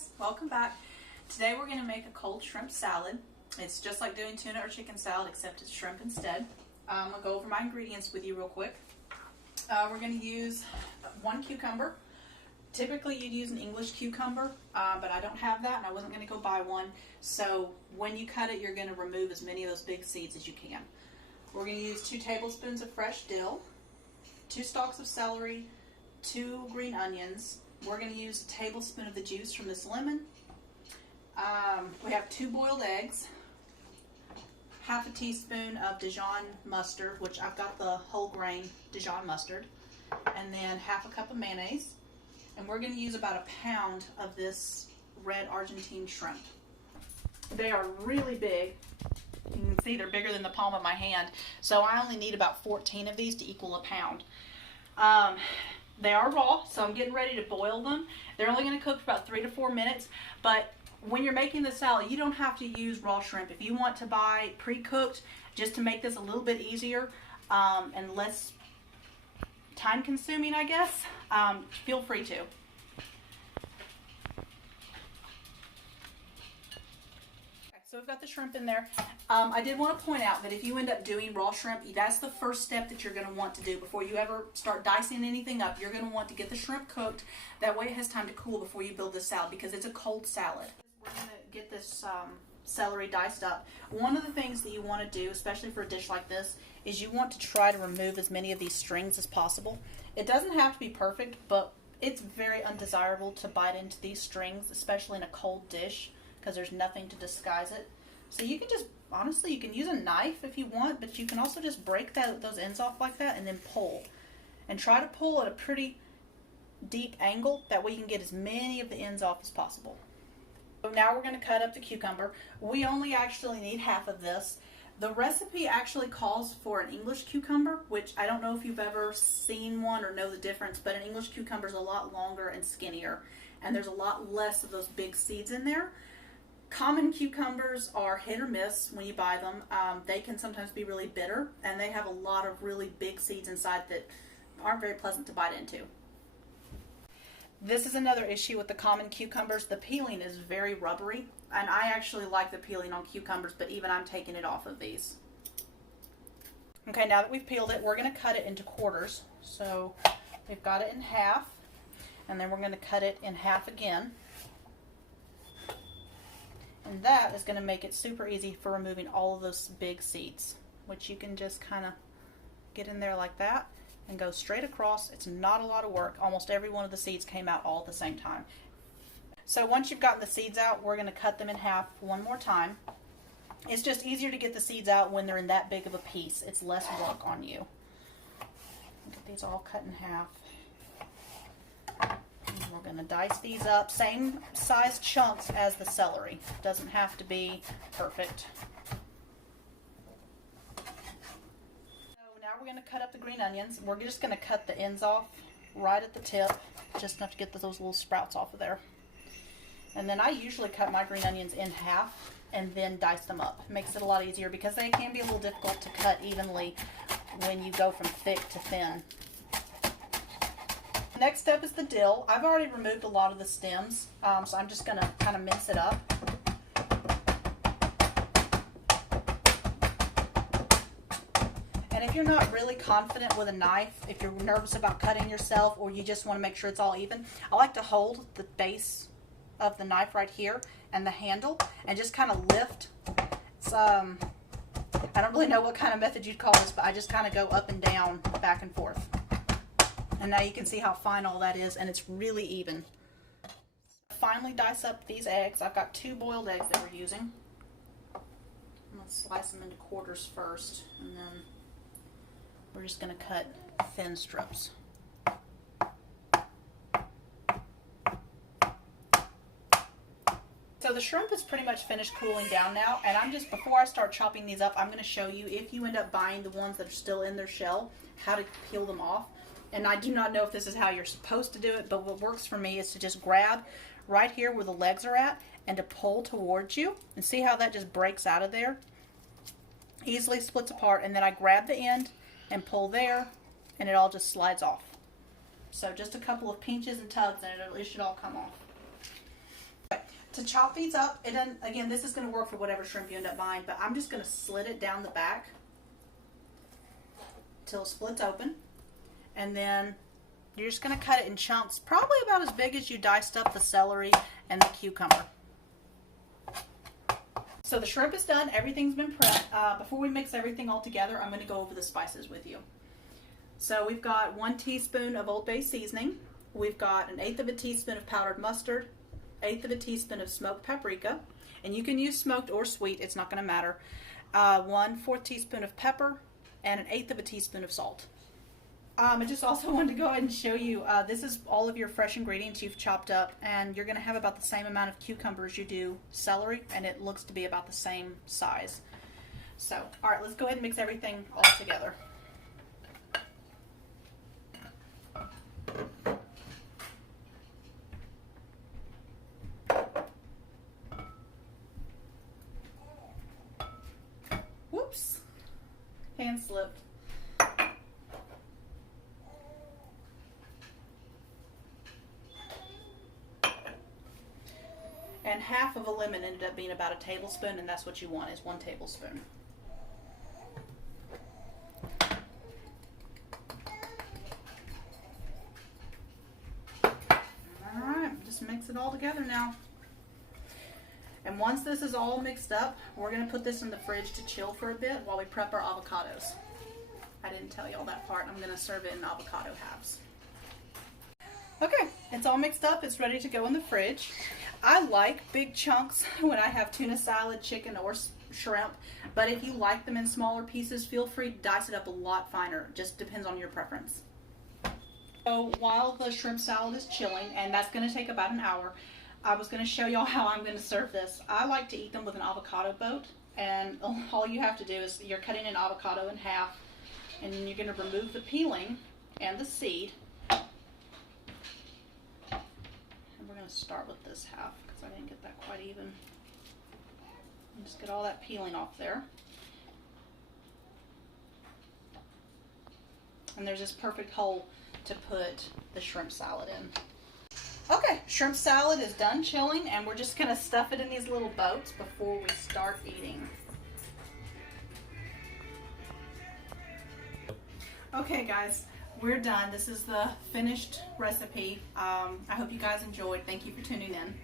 guys, welcome back. Today we're going to make a cold shrimp salad. It's just like doing tuna or chicken salad except it's shrimp instead. I'm going to go over my ingredients with you real quick. We're going to use 1 cucumber. Typically you'd use an English cucumber, but I don't have that and I wasn't going to go buy one. So when you cut it, you're going to remove as many of those big seeds as you can. We're going to use 2 tablespoons of fresh dill, 2 stalks of celery, 2 green onions. We're going to use a tablespoon of the juice from this lemon. We have 2 boiled eggs, half a teaspoon of Dijon mustard, which I've got the whole grain Dijon mustard, and then half a cup of mayonnaise. And we're going to use about 1 pound of this red Argentine shrimp. They are really big. You can see they're bigger than the palm of my hand. So I only need about 14 of these to equal 1 pound. They are raw, so I'm getting ready to boil them. They're only going to cook for about 3 to 4 minutes, but when you're making the salad, you don't have to use raw shrimp. If you want to buy pre-cooked, just to make this a little bit easier and less time-consuming, I guess, feel free to. So we've got the shrimp in there. I did want to point out that if you end up doing raw shrimp, that's the first step that you're going to want to do before you ever start dicing anything up. You're going to want to get the shrimp cooked. That way it has time to cool before you build the salad because it's a cold salad. We're going to get this celery diced up. One of the things that you want to do, especially for a dish like this, is you want to try to remove as many of these strings as possible. It doesn't have to be perfect, but it's very undesirable to bite into these strings, especially in a cold dish, because there's nothing to disguise it. So you can just, honestly, you can use a knife if you want, but you can also just break those ends off like that and then pull. And try to pull at a pretty deep angle, that way you can get as many of the ends off as possible. So now we're going to cut up the cucumber. We only actually need half of this. The recipe actually calls for an English cucumber, which I don't know if you've ever seen one or know the difference, but an English cucumber is a lot longer and skinnier, and there's a lot less of those big seeds in there. Common cucumbers are hit or miss when you buy them. They can sometimes be really bitter, and they have a lot of really big seeds inside that aren't very pleasant to bite into. This is another issue with the common cucumbers. The peeling is very rubbery, and I actually like the peeling on cucumbers, but even I'm taking it off of these. Okay, now that we've peeled it, we're going to cut it into quarters. So we've got it in half, and then we're going to cut it in half again. And that is going to make it super easy for removing all of those big seeds, which you can just kind of get in there like that and go straight across. It's not a lot of work. Almost every one of the seeds came out all at the same time. So once you've gotten the seeds out, we're going to cut them in half one more time. It's just easier to get the seeds out when they're in that big of a piece. It's less work on you. Get these all cut in half. And we're going to dice these up, same size chunks as the celery. Doesn't have to be perfect. So now we're going to cut up the green onions. We're just going to cut the ends off right at the tip, just enough to get those little sprouts off of there. And then I usually cut my green onions in half and then dice them up. It makes it a lot easier because they can be a little difficult to cut evenly when you go from thick to thin. Next step is the dill. I've already removed a lot of the stems, so I'm just going to kind of mince it up. And if you're not really confident with a knife, if you're nervous about cutting yourself or you just want to make sure it's all even, I like to hold the base of the knife right here and the handle and just kind of lift. It's, I don't really know what kind of method you'd call this, but I just kind of go up and down, back and forth. And now you can see how fine all that is, and it's really even. Finally dice up these eggs. I've got 2 boiled eggs that we're using. I'm going to slice them into quarters first, and then we're just going to cut thin strips. So the shrimp is pretty much finished cooling down now, and before I start chopping these up, I'm going to show you, if you end up buying the ones that are still in their shell, how to peel them off. And I do not know if this is how you're supposed to do it, but what works for me is to just grab right here where the legs are at and to pull towards you. And see how that just breaks out of there? Easily splits apart, and then I grab the end and pull there, and it all just slides off. So just a couple of pinches and tugs and it should all come off. To chop these up, it doesn't, again, this is going to work for whatever shrimp you end up buying, but I'm just going to slit it down the back till it splits open. And then you're just going to cut it in chunks, probably about as big as you diced up the celery and the cucumber. So the shrimp is done. Everything's been prepped. Before we mix everything all together, I'm going to go over the spices with you. So we've got 1 teaspoon of Old Bay seasoning. We've got 1/8 of a teaspoon of powdered mustard, 1/8 of a teaspoon of smoked paprika, and you can use smoked or sweet, it's not going to matter. 1/4 teaspoon of pepper, and 1/8 of a teaspoon of salt. I just also wanted to go ahead and show you, this is all of your fresh ingredients you've chopped up, and you're going to have about the same amount of cucumber as you do celery, and it looks to be about the same size. So, alright, let's go ahead and mix everything all together. Whoops, hand slipped. And half of a lemon ended up being about a tablespoon, and that's what you want, is 1 tablespoon. Alright, just mix it all together now. And once this is all mixed up, we're going to put this in the fridge to chill for a bit while we prep our avocados. I didn't tell you all that part. I'm going to serve it in avocado halves. Okay, it's all mixed up. It's ready to go in the fridge. I like big chunks when I have tuna salad, chicken, or shrimp, but if you like them in smaller pieces, feel free to dice it up a lot finer. Just depends on your preference. So while the shrimp salad is chilling, and that's going to take about an hour, I was going to show y'all how I'm going to serve this. I like to eat them with an avocado boat, and all you have to do is you're cutting an avocado in half, and you're going to remove the peeling and the seed. And we're going to start with this half because I didn't get that quite even. And just get all that peeling off there. And there's this perfect hole to put the shrimp salad in. Okay, shrimp salad is done chilling, and we're just going to stuff it in these little boats before we start eating. Okay guys, we're done. This is the finished recipe. I hope you guys enjoyed. Thank you for tuning in.